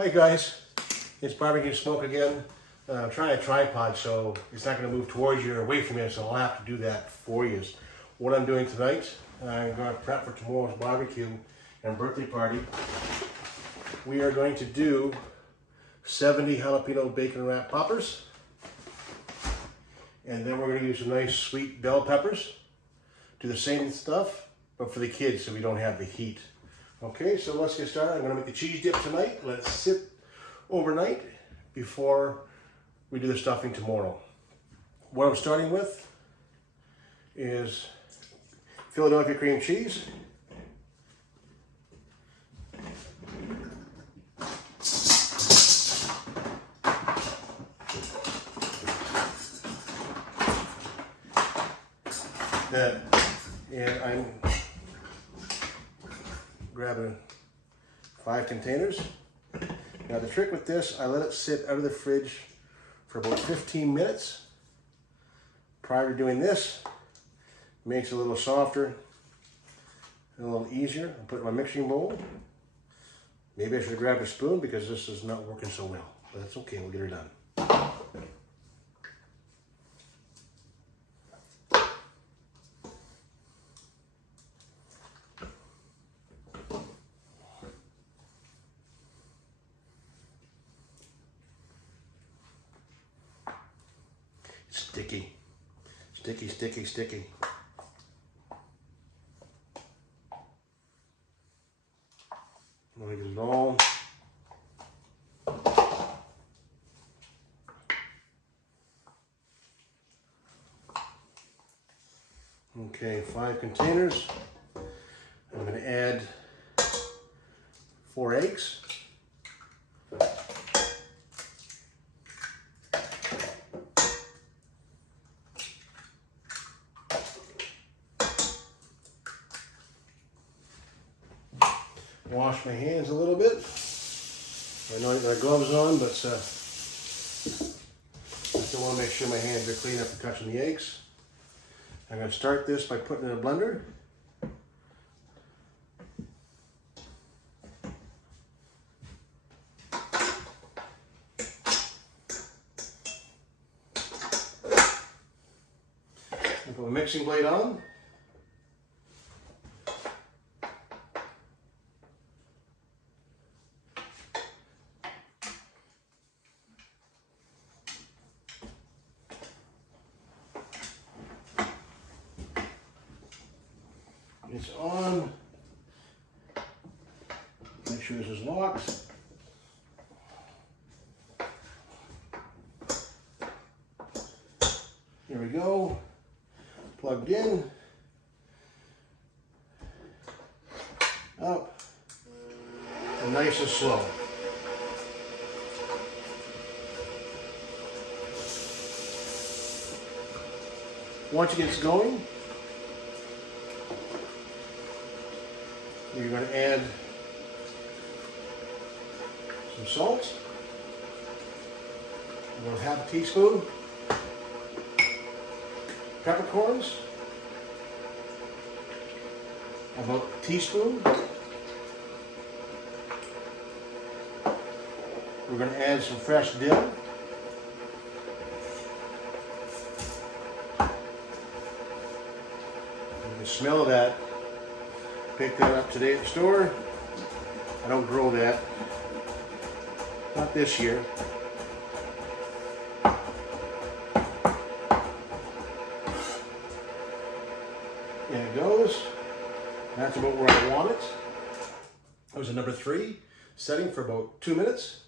Hi guys, it's Barbecue Smoke again. I'm trying a tripod so it's not going to move towards you or away from you, so I'll have to do that for you. What I'm doing tonight, I'm going to prep for tomorrow's barbecue and birthday party. We are going to do 70 jalapeno bacon wrap poppers. And then we're going to use some nice sweet bell peppers. Do the same stuff, but for the kids so we don't have the heat. Okay, so let's get started. I'm going to make the cheese dip tonight. Let's sit overnight before we do the stuffing tomorrow. What I'm starting with is Philadelphia cream cheese. And I'm grabbing 5 containers. Now the trick with this, I let it sit out of the fridge for about 15 minutes. Prior to doing this, makes it a little softer and a little easier. I put it in my mixing bowl. Maybe I should have grabbed a spoon because this is not working so well, but that's okay, we'll get her done. Sticky, sticky, sticky, sticky. I'm gonna get it all. Okay, 5 containers. I'm gonna add 4 eggs. Wash my hands a little bit. I know I got gloves on, but I still want to make sure my hands are clean after touching the eggs. I'm going to start this by putting it in a blender. I put my mixing blade on. It's on. Make sure this is locked. Here we go. Plugged in. Up. And nice and slow. Once it gets going, you're going to add some salt, about 1/2 teaspoon, peppercorns, about a teaspoon. We're going to add some fresh dill. You can smell that. Picked that up today at the store. I don't grow that. Not this year. In it goes. That's about where I want it. That was a number 3 setting for about 2 minutes.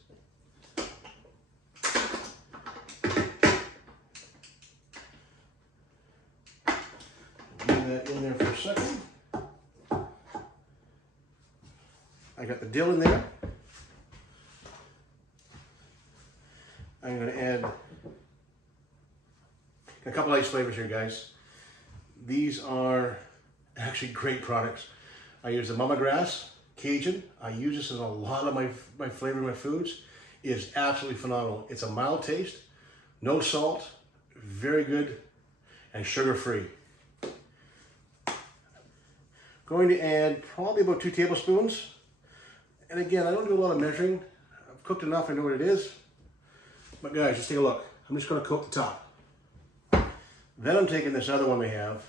Leave that in there for a second. I got the dill in there. I'm going to add a couple nice flavors here, guys. These are actually great products. I use the Mama Grass Cajun. I use this in a lot of my flavor of my foods. It is absolutely phenomenal. It's a mild taste, no salt, very good, and sugar-free. Going to add probably about 2 tablespoons. And again, I don't do a lot of measuring cooked enough, I know what it is. But guys, just take a look. I'm just gonna coat the top. Then I'm taking this other one we have.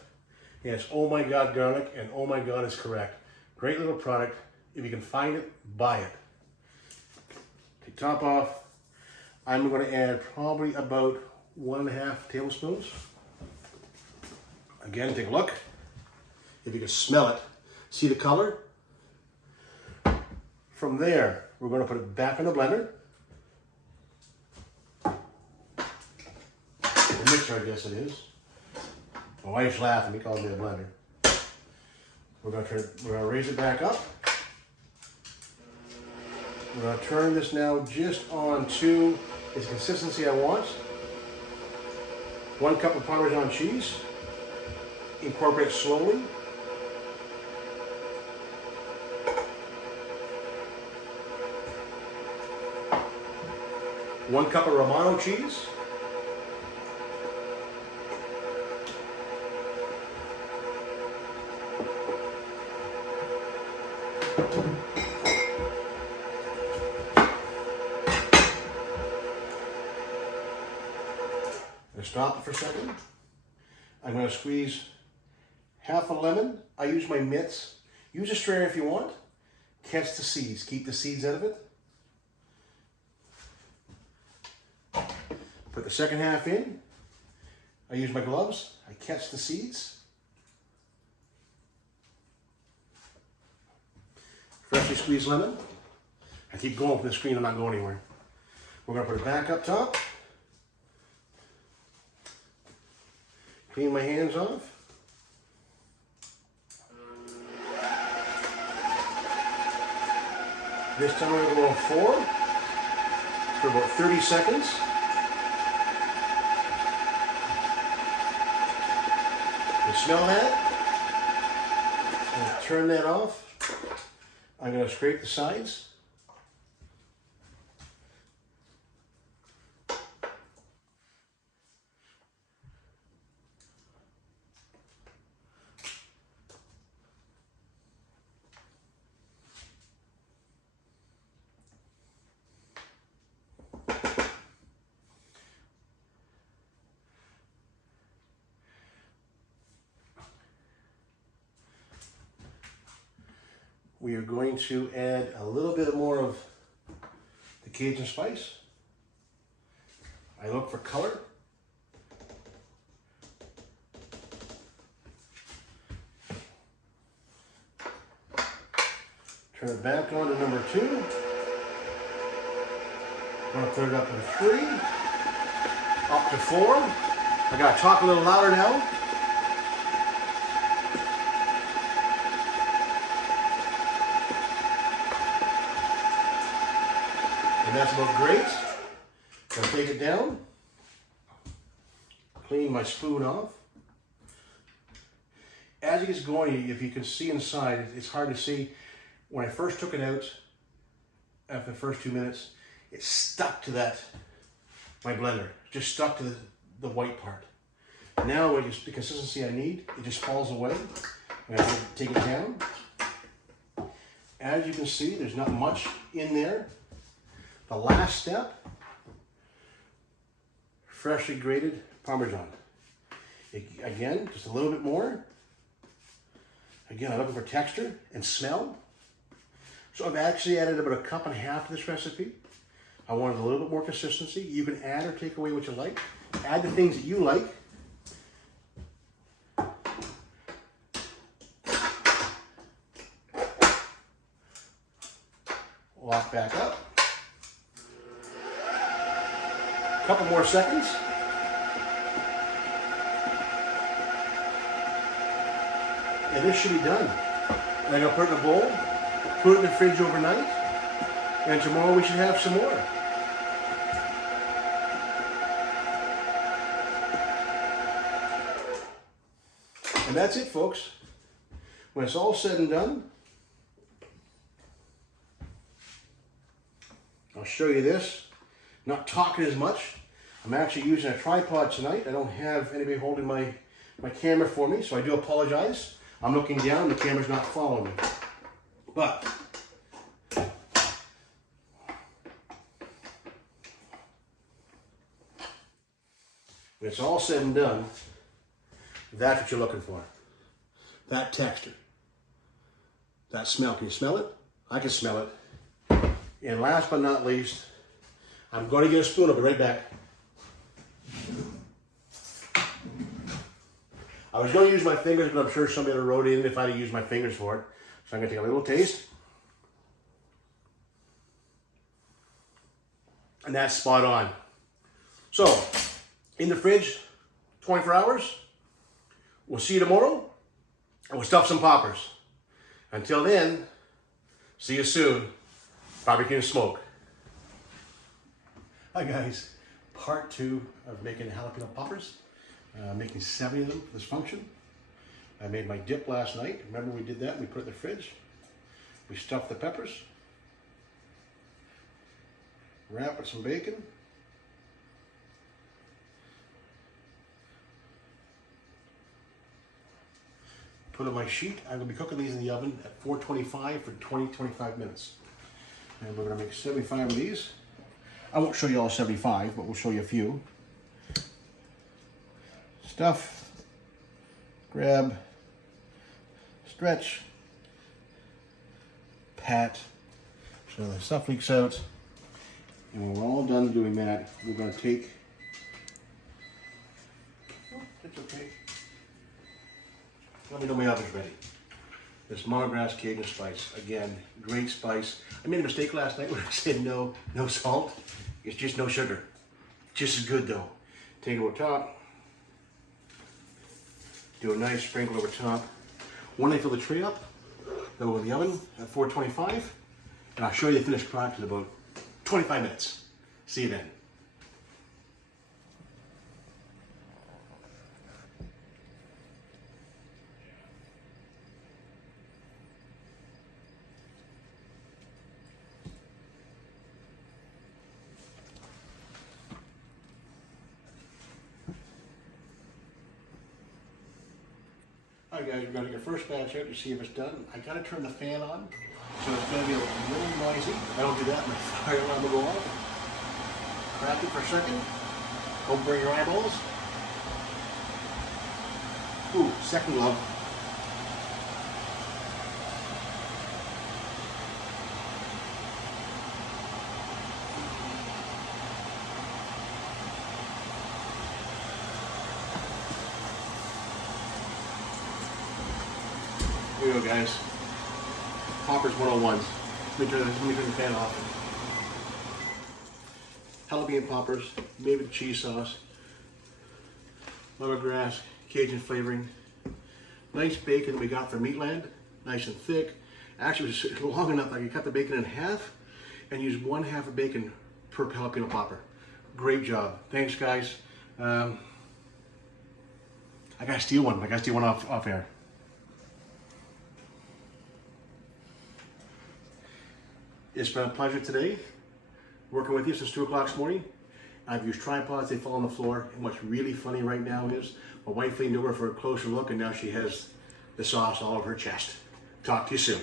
Yeah, it's Oh My God garlic, and Oh My God is correct. Great little product. If you can find it, buy it. Take top off. I'm gonna add probably about 1.5 tablespoons. Again, take a look. If you can smell it, see the color? From there, we're going to put it back in the blender. The mixer, I guess it is. My wife's laughing, he calls me a blender. We're going to raise it back up. We're going to turn this now just on to its consistency I want. 1 cup of Parmesan cheese. Incorporate slowly. One cup of Romano cheese. Stop it for a second. I'm going to squeeze half a lemon. I use my mitts. Use a strainer if you want. Catch the seeds. Keep the seeds out of it. Put the second half in. I use my gloves. I catch the seeds. Freshly squeezed lemon. I keep going from the screen. I'm not going anywhere. We're going to put it back up top. Clean my hands off. This time we're going to go on 4 for about 30 seconds. You smell that? I'm going to turn that off. I'm going to scrape the sides. We are going to add a little bit more of the Cajun spice. I look for color. Turn it back on to number 2. I'm going to put it up to 3, up to 4. I got to talk a little louder now. And that's about great. I'm going to take it down. Clean my spoon off. As it gets going, if you can see inside, it's hard to see. When I first took it out, after the first 2 minutes, it stuck to my blender. Just stuck to the white part. Now, the consistency I need, it just falls away. I'm going to take it down. As you can see, there's not much in there. The last step, freshly grated Parmesan. Again, just a little bit more. Again, I'm looking for texture and smell. So I've actually added about 1.5 cups to this recipe. I wanted a little bit more consistency. You can add or take away what you like. Add the things that you like. Lock back up. A couple more seconds. And this should be done. And I'm going to put it in a bowl, put it in the fridge overnight, and tomorrow we should have some more. And that's it, folks. When it's all said and done, I'll show you this. Not talking as much. I'm actually using a tripod tonight. I don't have anybody holding my camera for me, so I do apologize. I'm looking down, the camera's not following me. But When it's all said and done, that's what you're looking for. That texture. That smell. Can you smell it? I can smell it. And last but not least, I'm going to get a spoon. I'll be right back. I was going to use my fingers, but I'm sure somebody would have wrote in if I had used my fingers for it. So I'm going to take a little taste. And that's spot on. So, in the fridge, 24 hours. We'll see you tomorrow. And we'll stuff some poppers. Until then, see you soon. Barbecue and smoke. Hi guys. Part 2 of making jalapeno poppers. Making 70 of them for this function. I made my dip last night. Remember we did that? We put it in the fridge. We stuffed the peppers. Wrap with some bacon. Put on my sheet. I'm going to be cooking these in the oven at 425 for 20-25 minutes. And we're going to make 75 of these. I won't show you all 75, but we'll show you a few. Stuff, grab, stretch, pat, so the stuff leaks out. And when we're all done doing that, we're going to take, oh, that's okay. Let me know my oven's ready. This lemongrass Cajun spice, again, great spice. I made a mistake last night when I said no salt. It's just no sugar. Just as good though. Take it over top. Do a nice sprinkle over top. When I fill the tray up, they'll go in the oven at 425, and I'll show you the finished product in about 25 minutes. See you then. Alright guys, we're going to get our first batch out to see if it's done. I got to turn the fan on, so it's going to be a little noisy. If I don't do that, my fire alarm will go off. Crack it for a second. Don't burn your eyeballs. Ooh, second love. Here we go, guys. Poppers 101. Let me turn the fan off. Jalapeno poppers, made with cheese sauce, lemongrass, Cajun flavoring. Nice bacon we got from Meatland, nice and thick. Actually, it was long enough I could cut the bacon in half and use 1/2 of bacon per jalapeno popper. Great job. Thanks, guys. I gotta steal one. I gotta steal one off air. It's been a pleasure today working with you since 2 o'clock this morning. I've used tripods, they fall on the floor. And what's really funny right now is my wife leaned over for a closer look and now she has the sauce all over her chest. Talk to you soon.